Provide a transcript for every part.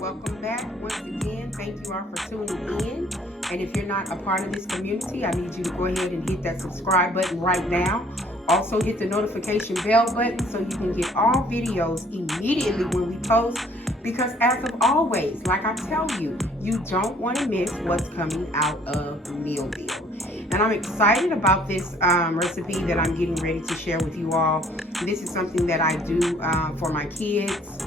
welcome back. Once again, thank you all for tuning in. And if you're not a part of this community, I need you to go ahead and hit that subscribe button right now. Also hit the notification bell button so you can get all videos immediately when we post. Because as of always, like I tell you, you don't want to miss what's coming out of Millville. And I'm excited about this recipe that I'm getting ready to share with you all. This is something that I do for my kids,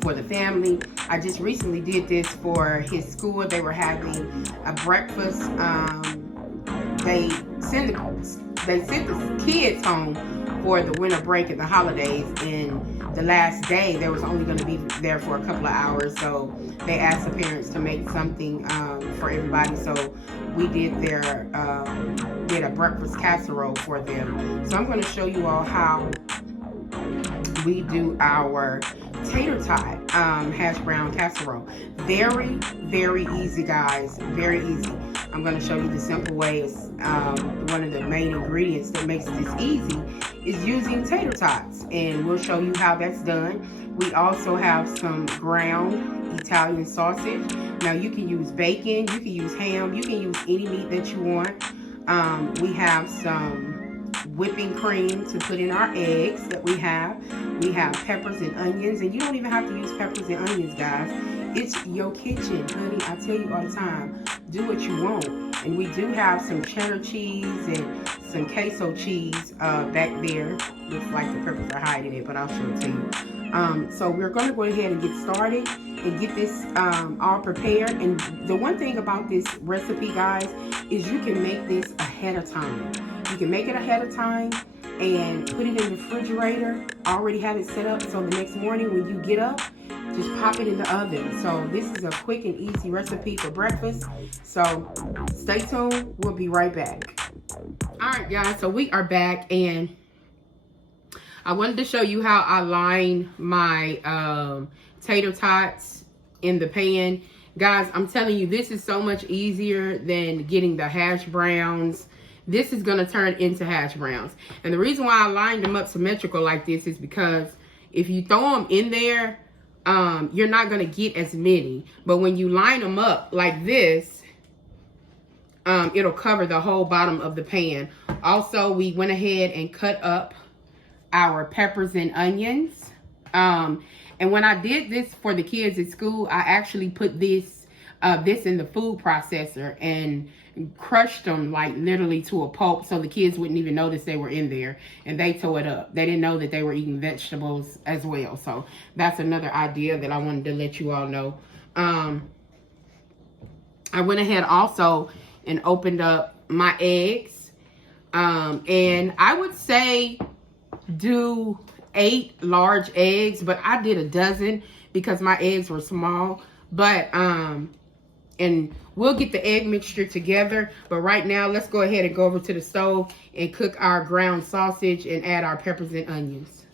for the family. I just recently did this for his school. They were having a breakfast. They sent the kids home for the winter break and the holidays, and the last day they was only going to be there for a couple of hours, so they asked the parents to make something for everybody. So we did a breakfast casserole for them. So I'm going to show you all how we do our tater tot hash brown casserole. Very, very easy, guys. Very easy. I'm going to show you the simple way. One of the main ingredients that makes this easy is using tater tots, and we'll show you how that's done. We also have some ground Italian sausage. Now you can use bacon, you can use ham, you can use any meat that you want. We have some whipping cream to put in our eggs that we have. We have peppers and onions, and you don't even have to use peppers and onions, guys. It's your kitchen, honey. I tell you all the time, do what you want. And we do have some cheddar cheese and some queso cheese back there. Looks like the peppers are hiding it, but I'll show it to you. So we're going to go ahead and get started and get this all prepared. And the one thing about this recipe, guys, is you can make this ahead of time. You can make it ahead of time and put it in the refrigerator, already have it set up, so the next morning when you get up, just pop it in the oven. So this is a quick and easy recipe for breakfast. So stay tuned, we'll be right back. All right, guys, so we are back, and I wanted to show you how I line my tater tots in the pan. Guys, I'm telling you, this is so much easier than getting the hash browns. This is going to turn into hash browns. And the reason why I lined them up symmetrical like this is because if you throw them in there, you're not going to get as many. But when you line them up like this, it'll cover the whole bottom of the pan. Also, we went ahead and cut up our peppers and onions. And when I did this for the kids at school, I actually put this in the food processor and crushed them like literally to a pulp so the kids wouldn't even notice they were in there, and they tore it up. They didn't know that they were eating vegetables as well. So that's another idea that I wanted to let you all know. I went ahead also and opened up my eggs, and I would say do 8 large eggs, but I did a dozen because my eggs were small. But and we'll get the egg mixture together, but right now let's go ahead and go over to the stove and cook our ground sausage and add our peppers and onions.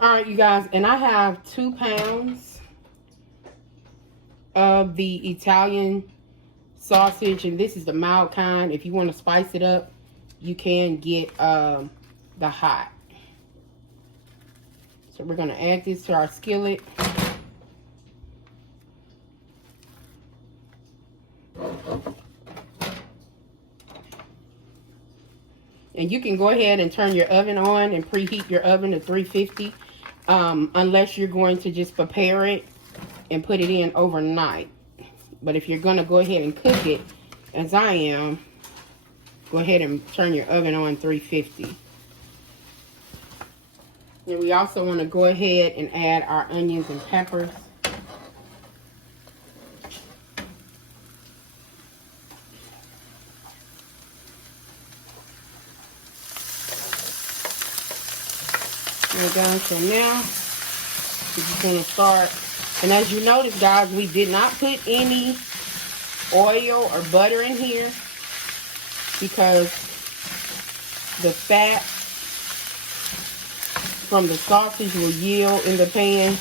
All right, you guys, and I have 2 pounds of the Italian sausage, and this is the mild kind. If you want to spice it up, you can get the hot. So we're going to add this to our skillet. And you can go ahead and turn your oven on and preheat your oven to 350 unless you're going to just prepare it and put it in overnight. But if you're going to go ahead and cook it, as I am, go ahead and turn your oven on 350. And we also want to go ahead and add our onions and peppers. There we go. So now we're just going to start. And as you notice, guys, we did not put any oil or butter in here because the fat from the sausage will yield in the pan.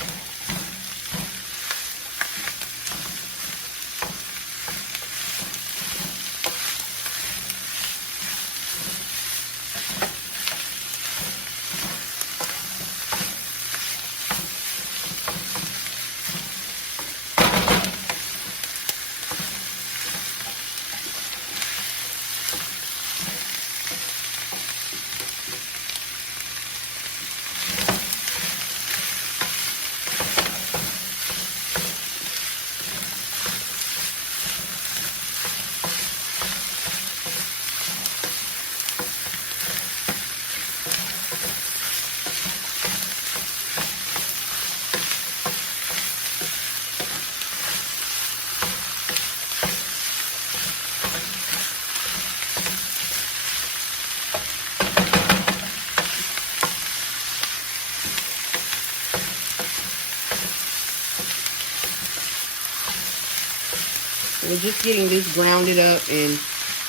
We're just getting this grounded up and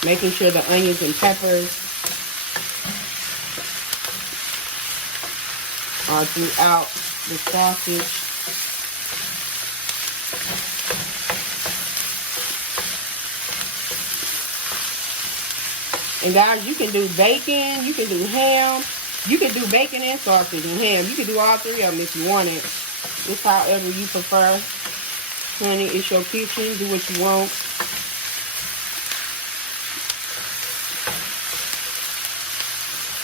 making sure the onions and peppers are throughout the sausage. And guys, you can do bacon, you can do ham, you can do bacon and sausage and ham. You can do all three of them if you want it. It's however you prefer. Honey, it's your kitchen. Do what you want.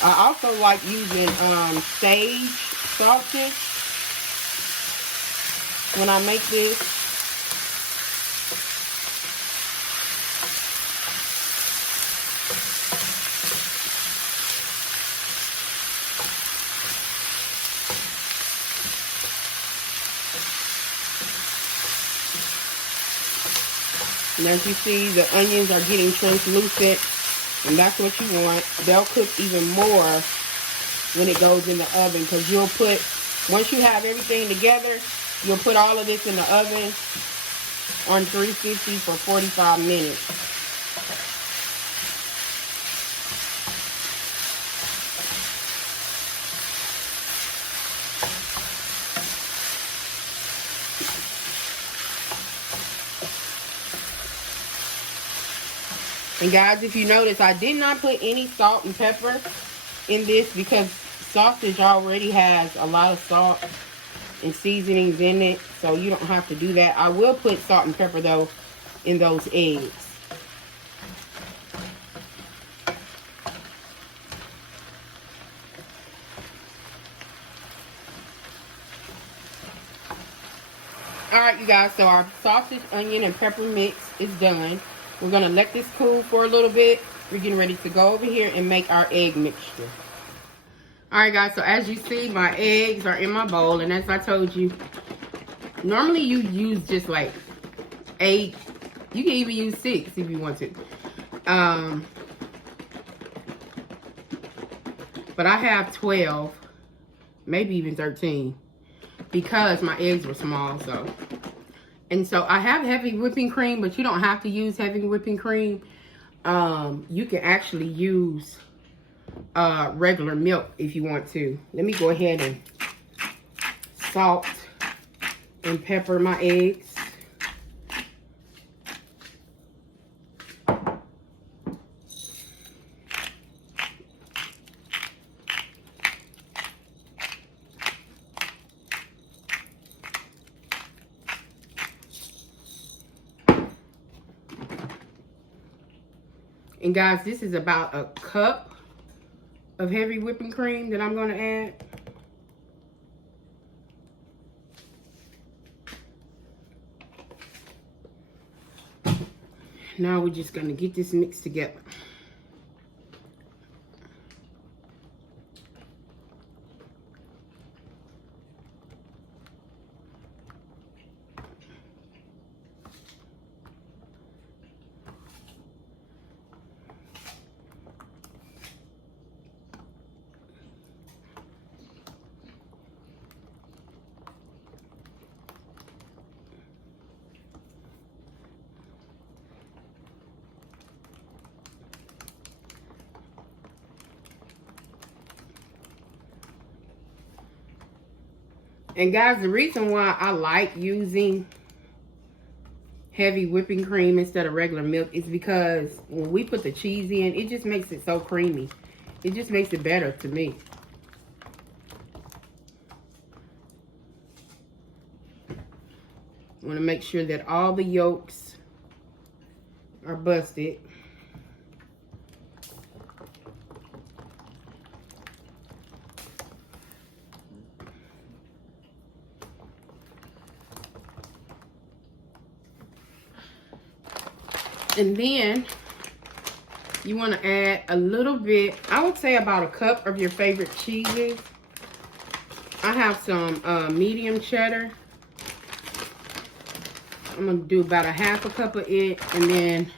I also like using sage sausage when I make this. And as you see, the onions are getting translucent, and that's what you want. They'll cook even more when it goes in the oven, because you'll put, once you have everything together, you'll put all of this in the oven on 350 for 45 minutes. And guys, if you notice, I did not put any salt and pepper in this because sausage already has a lot of salt and seasonings in it, so you don't have to do that. I will put salt and pepper though in those eggs. Alright, you guys, so our sausage, onion, and pepper mix is done. We're going to let this cool for a little bit. We're getting ready to go over here and make our egg mixture. Alright guys, so as you see, my eggs are in my bowl. And as I told you, normally you use just like 8. You can even use 6 if you want to. But I have 12, maybe even 13. Because my eggs were small, so. And so I have heavy whipping cream, but you don't have to use heavy whipping cream. You can actually use regular milk if you want to. Let me go ahead and salt and pepper my eggs. And guys, this is about a cup of heavy whipping cream that I'm going to add. Now we're just going to get this mixed together. And guys, the reason why I like using heavy whipping cream instead of regular milk is because when we put the cheese in, it just makes it so creamy. It just makes it better to me. I want to make sure that all the yolks are busted. And then you want to add a little bit, I would say about a cup of your favorite cheeses. I have some medium cheddar. I'm going to do about a half a cup of it and then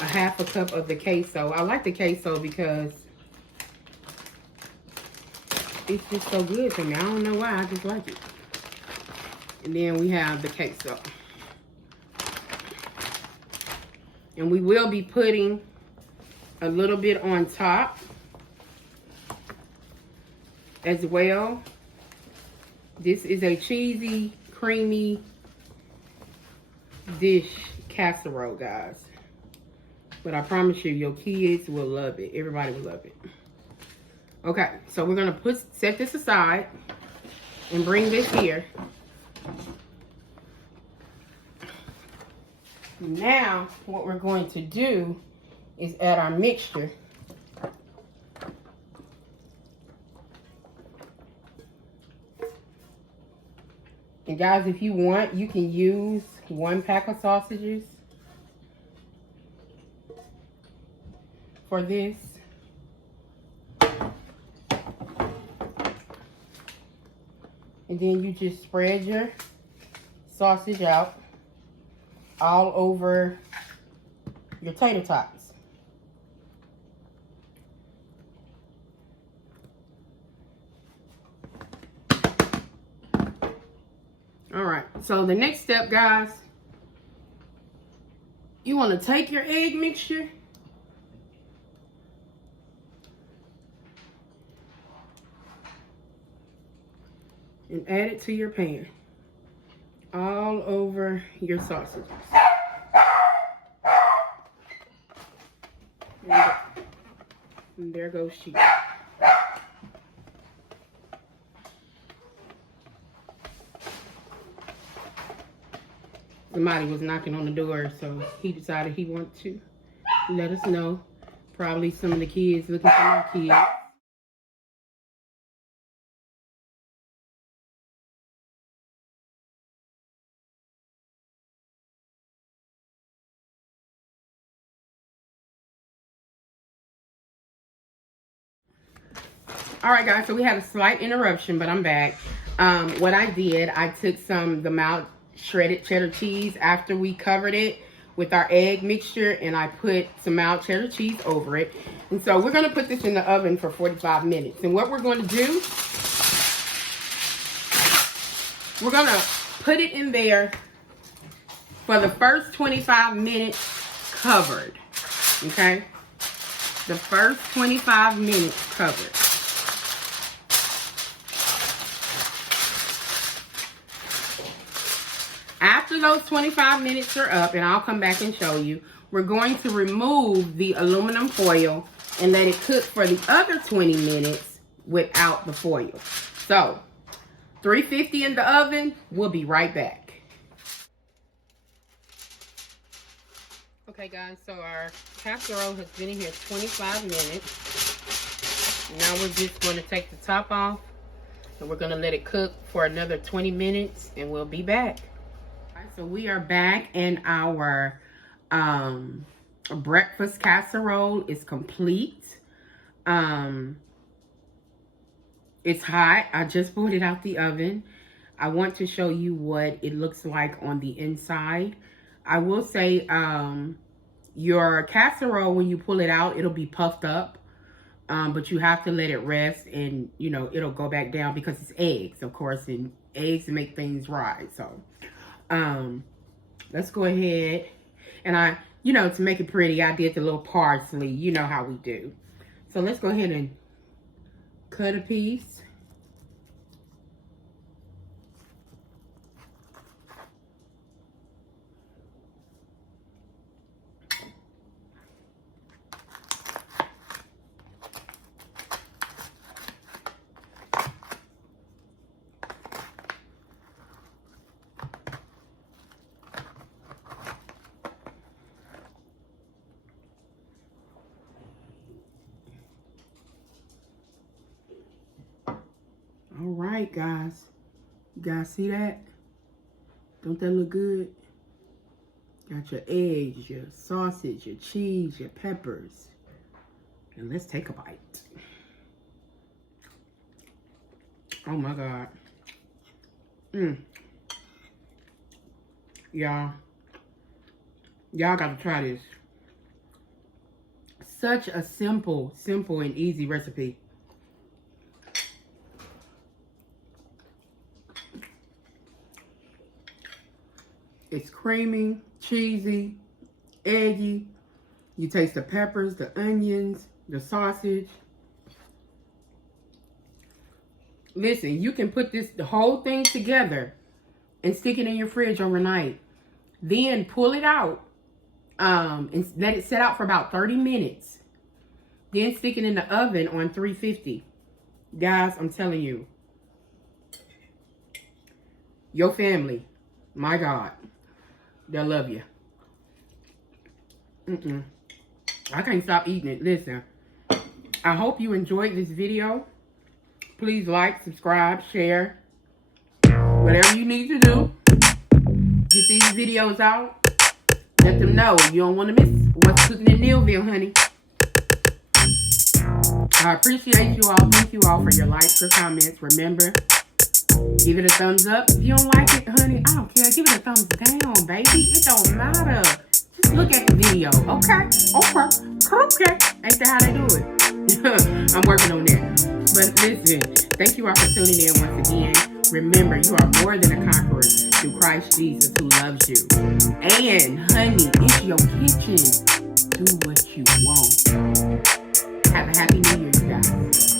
a half a cup of the queso. I like the queso because it's just so good to me. I don't know why, I just like it. And then we have the queso. And we will be putting a little bit on top as well. This is a cheesy, creamy dish casserole, guys. But I promise you, your kids will love it. Everybody will love it. Okay, so we're gonna set this aside and bring this here. Now, what we're going to do is add our mixture. And guys, if you want, you can use 1 pack of sausages for this. And then you just spread your sausage out all over your tater tots. All right, so the next step, guys, you want to take your egg mixture and add it to your pan all over your sausages. And there goes she. Somebody was knocking on the door, so he decided he wanted to let us know. Probably some of the kids looking for more kids. All right, guys, so we had a slight interruption, but I'm back. What I did, I took the mild shredded cheddar cheese after we covered it with our egg mixture, and I put some mild cheddar cheese over it. And so we're going to put this in the oven for 45 minutes. And what we're going to do, we're going to put it in there for the first 25 minutes covered. Okay? The first 25 minutes covered. After those 25 minutes are up, and I'll come back and show you, we're going to remove the aluminum foil and let it cook for the other 20 minutes without the foil. So, 350 in the oven, we'll be right back. Okay guys, so our casserole has been in here 25 minutes. Now we're just going to take the top off, and we're going to let it cook for another 20 minutes, and we'll be back. So we are back, and our breakfast casserole is complete. It's hot. I just pulled it out the oven. I want to show you what it looks like on the inside. I will say your casserole, when you pull it out, it'll be puffed up. But you have to let it rest, and you know it'll go back down because it's eggs, of course, and eggs make things rise. So let's go ahead, and to make it pretty, I did the little parsley. You know how we do. So let's go ahead and cut a piece. All right, guys. You guys see that? Don't that look good? Got your eggs, your sausage, your cheese, your peppers. And let's take a bite. Oh my God. Y'all gotta try this. Such a simple and easy recipe. It's creamy, cheesy, eggy. You taste the peppers, the onions, the sausage. Listen, you can put the whole thing together and stick it in your fridge overnight. Then pull it out and let it set out for about 30 minutes. Then stick it in the oven on 350. Guys, I'm telling you, your family, my God, they'll love you. I can't stop eating it. Listen, I hope you enjoyed this video. Please like, subscribe, share, whatever you need to do. Get these videos out. Let them know you don't want to miss what's cooking in Neilville, honey. I appreciate you all. Thank you all for your likes or comments. Remember, give it a thumbs up. If you don't like it, honey, I don't care. Give it a thumbs down, baby. It don't matter. Just look at the video, okay? Okay. Ain't that how they do it? I'm working on that. But listen, thank you all for tuning in once again. Remember, you are more than a conqueror through Christ Jesus who loves you. And, honey, it's your kitchen. Do what you want. Have a happy New Year, you guys.